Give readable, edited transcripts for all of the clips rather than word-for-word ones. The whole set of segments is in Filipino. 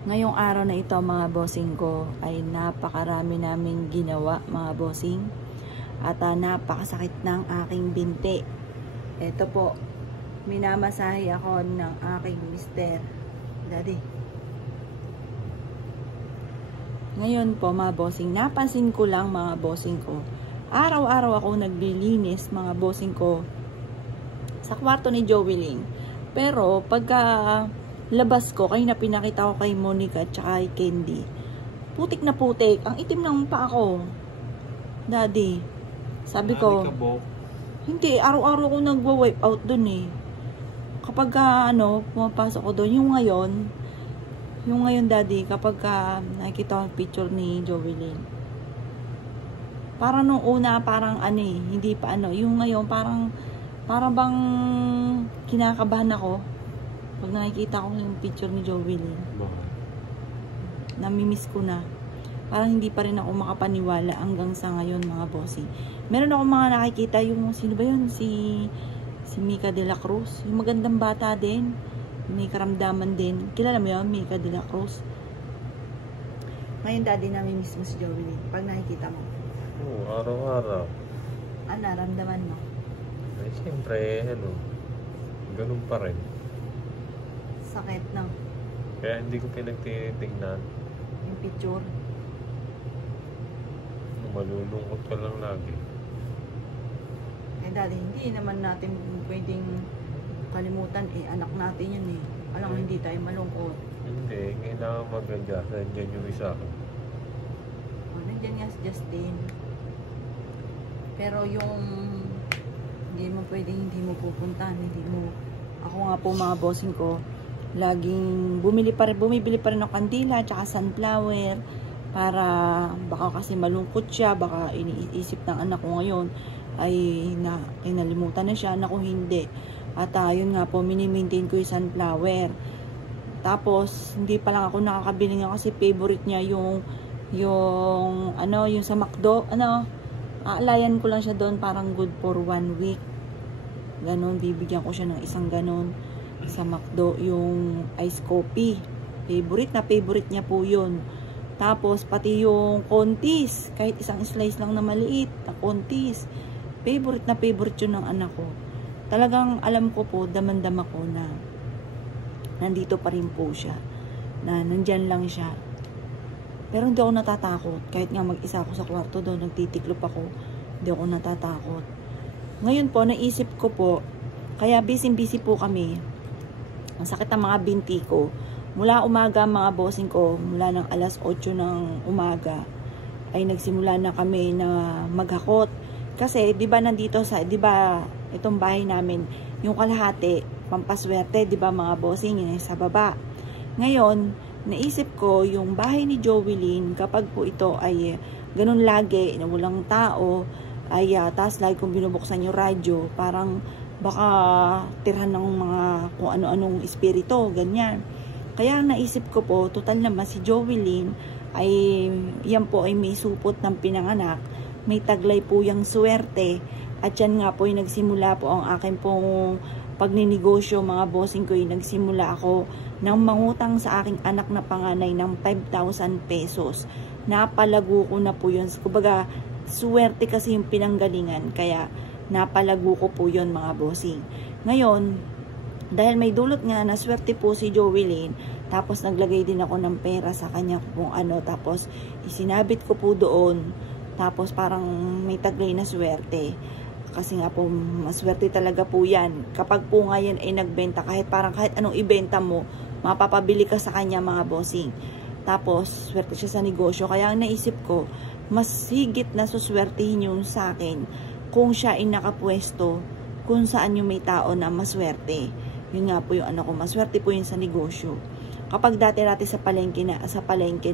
Ngayong araw na ito mga bossing ko ay napakarami naming ginawa mga bossing at napakasakit ng aking binti. Ito po, minamasahe ako ng aking mister. Daddy. Ngayon po mga bossing, napansin ko lang mga bossing ko, araw-araw ako naglilinis mga bossing ko sa kwarto ni Joey Ling. Pero pagka labas ko, kaya na pinakita ko kay Monica at saka kay Candy, putik na putik, ang itim ng paa ko. Daddy, sabi ko, hindi, araw-araw ko nagwa-wipe out dun eh. Kapag pumapasok ko dun, yung ngayon daddy, kapag nakikita ko ang picture ni Joey Ling, parang nung una, parang hindi pa yung ngayon, parang bang kinakabahan ako pag nakikita ko yung picture ni Joey Ling. Namimiss ko na. Parang hindi pa rin ako makapaniwala hanggang sa ngayon mga bossing. Meron ako mga nakikita yung, sino ba yun? Si Mika de la Cruz. Yung magandang bata din. May karamdaman din. Kilala mo yun? Mika de la Cruz. Ngayon daddy, namimiss mo si Joey Ling. Pag nakikita mo. Oo, araw-araw. Ano, naramdaman mo? Ay, siyempre, ganun pa rin. Sakit, no? Kaya hindi ko pinagtitignan. Yung picture. Malulungkot ka lang lagi. Eh daddy, hindi naman natin pwedeng kalimutan anak natin yun eh. Alam mo, hindi tayo malungkot. Hindi, kailangan mag-adjust. Nandiyan yung isa ko. Nandiyan nga si Justin. Pero yung hindi mo pwedeng hindi mo pupuntahan, hindi mo. Ako nga po mga bossing ko, laging bumibili pa rin ng kandila at sunflower para baka kasi malungkot siya, baka iniisip ng anak ko ngayon ay kinalimutan na siya, anak ko hindi. At yun nga po, mini-maintain ko yung sunflower. Tapos hindi pa lang ako nakakabili nga kasi favorite niya yung sa McDo, aalayan ko lang siya doon, parang good for 1 week. Ganon, bibigyan ko siya ng isang ganon sa McDo, yung ice coffee. Favorite niya po yun. Tapos, pati yung kontis, kahit isang slice lang na maliit, na kontis. Favorite yun ng anak ko. Talagang alam ko po, damandama ko na nandito pa rin po siya. Na nandyan lang siya. Pero hindi ako natatakot. Kahit nga mag-isa ako sa kwarto doon, nagtitiklop ako, hindi ako natatakot. Ngayon po, naisip ko po, kaya busy po kami. Ang sakit ng mga binti ko. Mula umaga mga bossing ko, mula ng alas 8 ng umaga, ay nagsimula na kami na maghakot. Kasi, di ba itong bahay namin, yung kalahati, pampaswerte, di ba mga bossing, yun sa baba. Ngayon, naisip ko, yung bahay ni Joey Ling, kapag po ito ay ganun lagi, na walang tao, ay taas lagi kung binubuksan yung radyo, parang baka tirhan ng mga kung ano-anong espiritu, ganyan. Kaya naisip ko po, total naman si Joey Ling ay yan po ay may supot ng pinanganak, may taglay po yung swerte, at yan nga po ay nagsimula po ang akin pong pagninegosyo mga bossing ko, nagsimula ako ng mangutang sa aking anak na panganay ng 5,000 pesos. Napalago ko na po yun. Kumbaga, swerte kasi yung pinanggalingan, kaya napalago ko po yun mga bossing. Ngayon, dahil may dulot nga na swerte po si Joey Ling, tapos naglagay din ako ng pera sa kanya kung tapos isinabit ko po doon, tapos parang may taglay na swerte. Kasi nga po, maswerte talaga po yan. Kapag po nga yan ay nagbenta, kahit anong ibenta mo, mapapabili ka sa kanya mga bossing. Tapos, swerte siya sa negosyo. Kaya naisip ko, mas higit na suswertihin yung sa akin kung siya ay nakapwesto kung saan yung may tao na maswerte. Yun nga po yung anak ko, maswerte po yun sa negosyo. Kapag dati sa palengke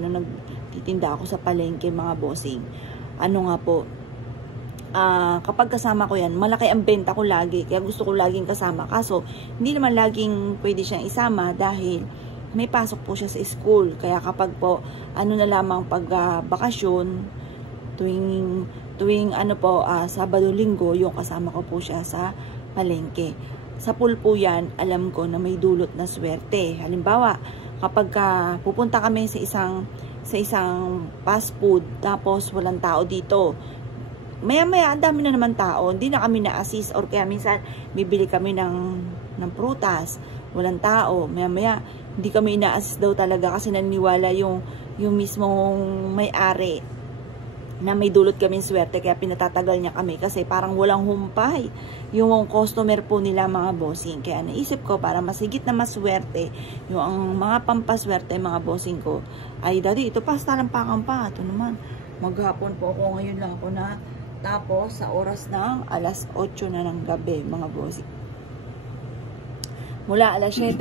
nung nagtitinda ako sa palengke mga bossing, nga po, kapag kasama ko yan, malaki ang benta ko lagi, kaya gusto ko laging kasama. Kaso, hindi naman laging pwede siyang isama dahil may pasok po siya sa school. Kaya kapag po, na lamang pag bakasyon, tuwing Sabado, Linggo, yung kasama ko po siya sa palengke. Sa pool po yan, alam ko na may dulot na swerte. Halimbawa, kapag pupunta kami sa isang fast food, tapos walang tao dito. Maya-maya, ang dami na naman tao. Hindi na kami na-assist, or kaya minsan, bibili kami ng prutas. Walang tao. Maya-maya, hindi kami ina-assist daw talaga kasi naniniwala yung mismong may-ari na may dulot kaming swerte, kaya pinatatagal niya kami kasi parang walang humpay yung customer po nila, mga bossing. Kaya naisip ko, para masigit na maswerte yung ang mga pampaswerte, mga bossing ko, ay daddy, ito pa, talampakan pa. Ito naman, maghapon po ako, ngayon lang ako na tapos sa oras ng alas 8 na ng gabi, mga bossing. Mula alas 7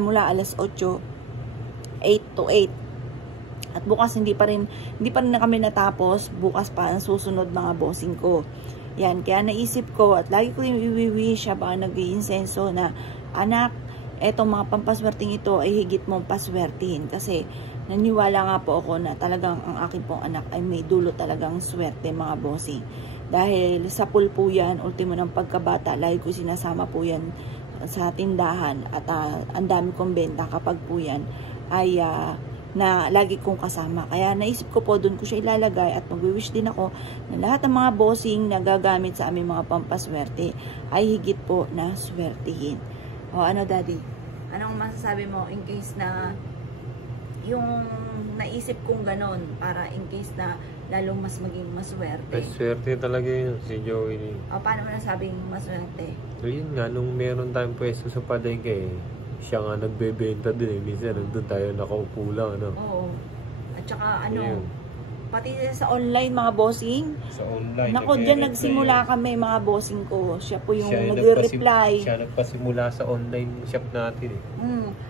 mula alas 8, 8 to 8. At bukas hindi pa rin na kami natapos. Bukas pa ang susunod, mga bossing ko. Yan, kaya naisip ko, at lagi ko yung iwiwish habang nag-iinsenso na, anak, etong mga pampaswerting ito ay higit mong paswertihin. Kasi naniwala nga po ako na talagang ang aking pong anak ay may dulot talagang swerte, mga bossing. Dahil sa pool po yan, ultimo ng pagkabata, lagi ko sinasama po yan sa tindahan. At ang dami kong benta kapag po yan ay na lagi kong kasama. Kaya naisip ko po, doon ko siya ilalagay, at mag-wish din ako na lahat ng mga bossing na gagamit sa aming mga pampaswerte ay higit po na swertihin. O ano, daddy? Anong masasabi mo in case na yung naisip kong ganon, para in case na lalong mas maging maswerte? Ay, swerte talaga yun, si Joey. O paano mo nasabing maswerte? So yun nga, nung meron tayong pwesto sa palengke, siya nga nagbebenta din eh. Minsan nandun tayo nakaupo lang, ano? Oo. At saka ano, ayun, pati sa online, mga bossing. sa online. Nako, dyan nagsimula kami, mga bossing ko. Siya po yung nagre-reply. Siya nagpasimula sa online shop natin eh.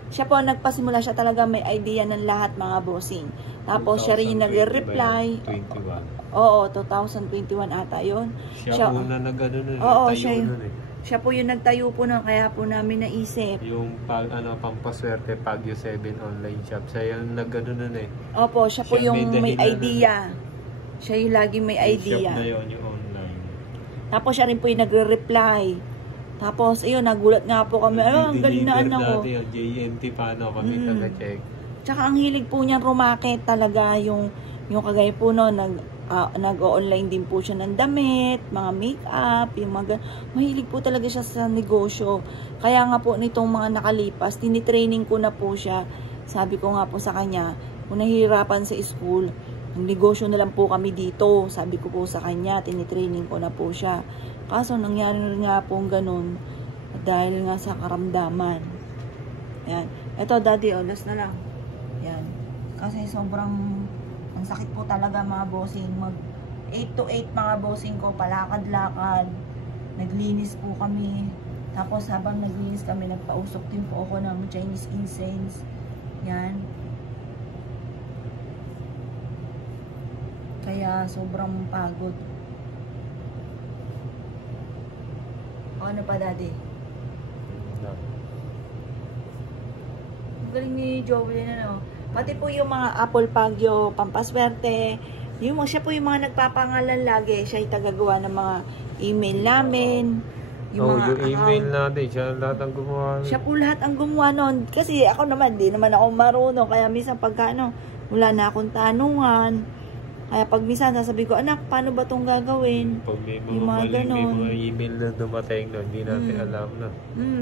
Siya po nagpasimula, siya talaga may idea ng lahat, mga bossing. Tapos siya rin yung nagre-reply. 2021. Oo, 2021 ata yun. Siya muna nag-ano nun. Oo, tayo siya nun eh. Siya po yung nagtayo po nun, kaya po namin naisip. Yung pampaswerte Pagyo 7 online shop. Siya yung nag-ano nun eh. Opo, siya po yung may idea. Siya yung laging may idea. Shop na yun, yung online. Tapos siya rin po yung nagre-reply. Tapos, ayun, nagulat nga po kami. Ang galing na anak ko. Yung JNT, paano kami taga-check. Tsaka ang hilig po niyang rumakit talaga, yung kagaya po no, nag-online din po siya ng damit, mga make-up, yung mga mahilig po talaga siya sa negosyo. Kaya nga po nitong mga nakalipas, tinitraining ko na po siya. Sabi ko nga po sa kanya, kung nahihirapan sa school, negosyo na lang po kami dito. Sabi ko po sa kanya, tinitraining ko na po siya. Kaso nangyari nga po ganun, dahil nga sa karamdaman. Yan. Ito, daddy, last na lang. Yan. Kasi sobrang ang sakit po talaga, mga bossing. Mag 8 to 8, mga bossing ko, palakad-lakad. Naglinis po kami. Tapos habang naglinis kami, nagpausok din po ako ng Chinese incense. Yan. Kaya sobrang pagod. O ano pa, daddy? Galing ni Joey na, no? Pati po yung mga Apple Pagyo, pampaswerte, siya po yung mga nagpapangalan lagi. Siya yung tagagawa ng mga email namin. Yung email natin, siya lahat ang gumawa. Siya po lahat ang gumawa nun. Kasi ako naman, di naman ako marunong. Kaya minsan pagka wala na akong tanungan. Kaya pag minsan sasabi ko, anak, paano ba itong gagawin? Pag may mga mga email na dumating na, hindi natin alam na.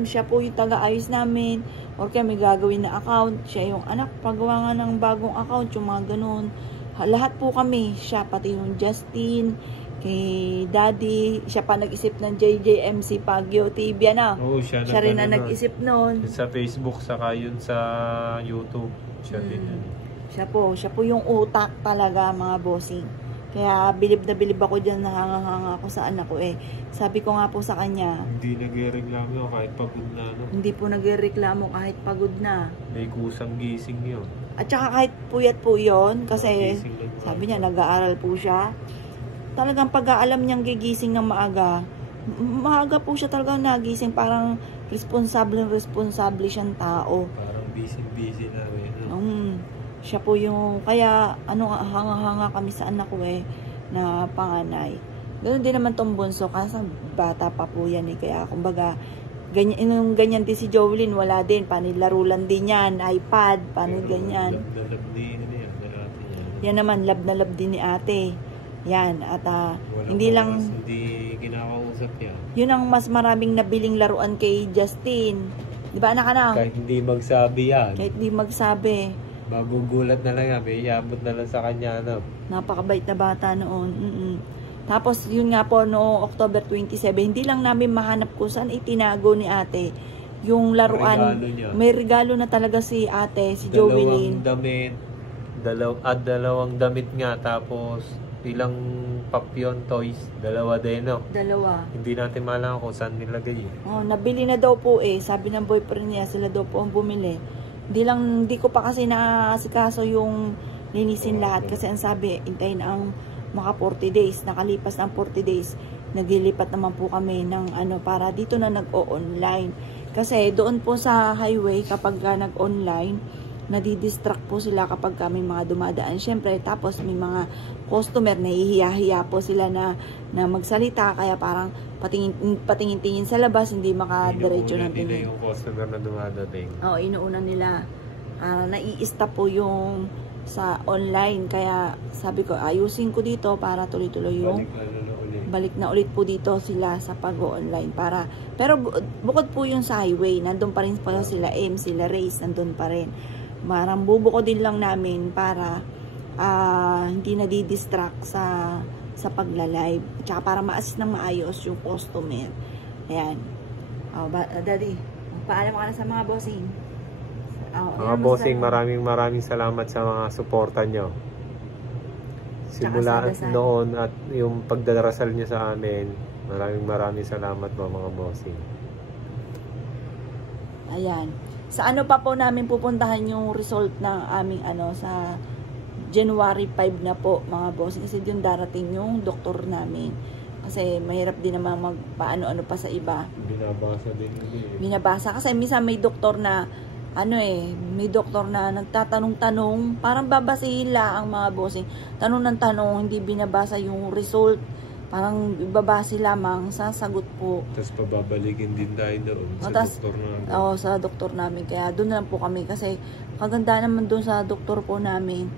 Siya po yung taga-ayos namin. Or kaya may gagawin na account. Siya yung, anak, pagawa nga ng bagong account, yung mga ganun. Lahat po kami. Siya, pati yung Justin, kay Daddy. Siya pa nag-isip ng JJMC Pagyo TV, ano? Oo, siya rin na nag-isip nun. Sa Facebook, saka yun sa YouTube. Siya din yun. Siya po yung utak talaga, mga bossing. Kaya bilib na bilib ako dyan, nahanga-hanga ako sa anak ko eh. Sabi ko nga po sa kanya, hindi nagreklamo kahit pagod na, no? Hindi po nagreklamo kahit pagod na. May kusang gising yun. At saka kahit puyat po yun, kasi sabi niya, nag-aaral po siya. Talagang pag-aalam niyang gigising ng maaga, maaga po siya talagang nagising, parang responsable siyang tao. Parang busy na rin, no? Siya po yung, kaya hanga-hanga kami sa anak ko eh, na panganay. Ganoon din naman tong bunso, kasi bata pa po yan eh. Kaya kumbaga, ganyan din si Jovelyn, wala din. Panilaro lang din yan, iPad, ganyan. Lab din niya, ate niya. Yan naman, lab na lab din ni ate. Yan, at hindi lang... Hindi kinakausap yan. Yun ang mas maraming nabiling laruan kay Justin. Di ba anak? Kahit hindi magsabi yan. Kahit hindi magsabi. Magugulat na lang yan, may iabot na lang sa kanya. Ano? Napakabait na bata noon. Tapos yun nga po noong October 27, hindi lang namin mahanap kung saan itinago ni ate yung laruan. May regalo na talaga si ate, si Jovelyn. Dalawang damit nga, tapos ilang papyon toys, dalawa din, no? Dalawa. Hindi natin malaman kung saan nilagay. Oh, nabili na daw po sabi ng boyfriend niya, sila daw po ang bumili. Hindi ko pa kasi naasikaso yung linisin lahat kasi ang sabi, hintayin ang maka 40 days, nakalipas ng 40 days, naglilipat naman po kami ng para dito na nag-o-online. Kasi doon po sa highway, kapag nag-online, nadidistract po sila kapag may mga dumadaan. Siyempre, tapos may mga customer, nahihiya-hiya po sila na magsalita, kaya parang patingin-tingin sa labas, hindi makadiretso ng tingin. Inuuna nila yung customer na dumadating. Oo, inuuna nila. Nai-stop po yung sa online, kaya sabi ko ayusin ko dito para tuloy-tuloy yung balik na ulit po dito sila sa pag-online pero bukod po yung sa highway, nandun pa rin po sila sila Race, nandun pa rin. Marang bubuko din lang namin para hindi nadidistract sa pagla-live, tsaka para ma-assist ng maayos yung customer. Ayan. Daddy, paalam ka na sa mga bossing. Mga bossing, maraming salamat sa mga suporta nyo. Simula noon at yung pagdarasal nyo sa amin, maraming salamat po mga bossing. Ayan. Sa pa po namin pupuntahan yung result ng aming sa January 5 na po mga bossing, kasi yung darating yung doktor namin. Kasi mahirap din naman magpaano-ano pa sa iba. Binabasa din yun. Binabasa kasi minsan may doktor na may doktor na nagtatanong-tanong, parang babasihin lang ang mga bossing. Tanong ng tanong, hindi binabasa yung result. Parang babasi lamang sa sagot po. Tapos pababalikin din tayo doon sa doktor namin. Oo, sa doktor namin. Kaya doon na lang po kami kasi kaganda naman doon sa doktor po namin.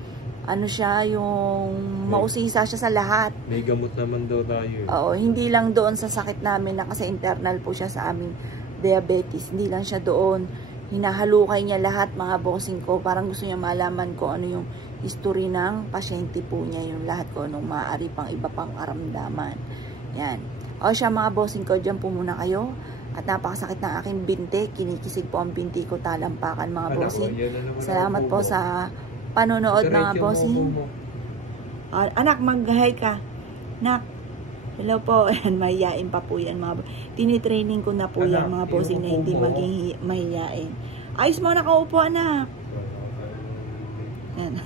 Siya yung mausisa siya sa lahat. May gamot naman daw tayo. Oo, hindi lang doon sa sakit namin na kasi internal po siya sa aming diabetes. Hindi lang siya doon. Hinahalukay niya lahat mga bossing ko. Parang gusto niya malaman ko ano yung history ng pasyente po niya. Yung lahat ko anong maaari pang iba pang karamdaman. Yan. O siya mga bossing ko, dyan po muna kayo. At napakasakit ng aking binti. Kinikisig po ang binti ko, talampakan mga bossing. Salamat po sa panonood mga bossing. Anak, mag-hi ka. Nak. Hello po. Ayan, mahihain pa po yan mga tinitraining ko na po yan mga bossing na hindi maging mahihain. Ayos mo, nakaupo anak. Ayan.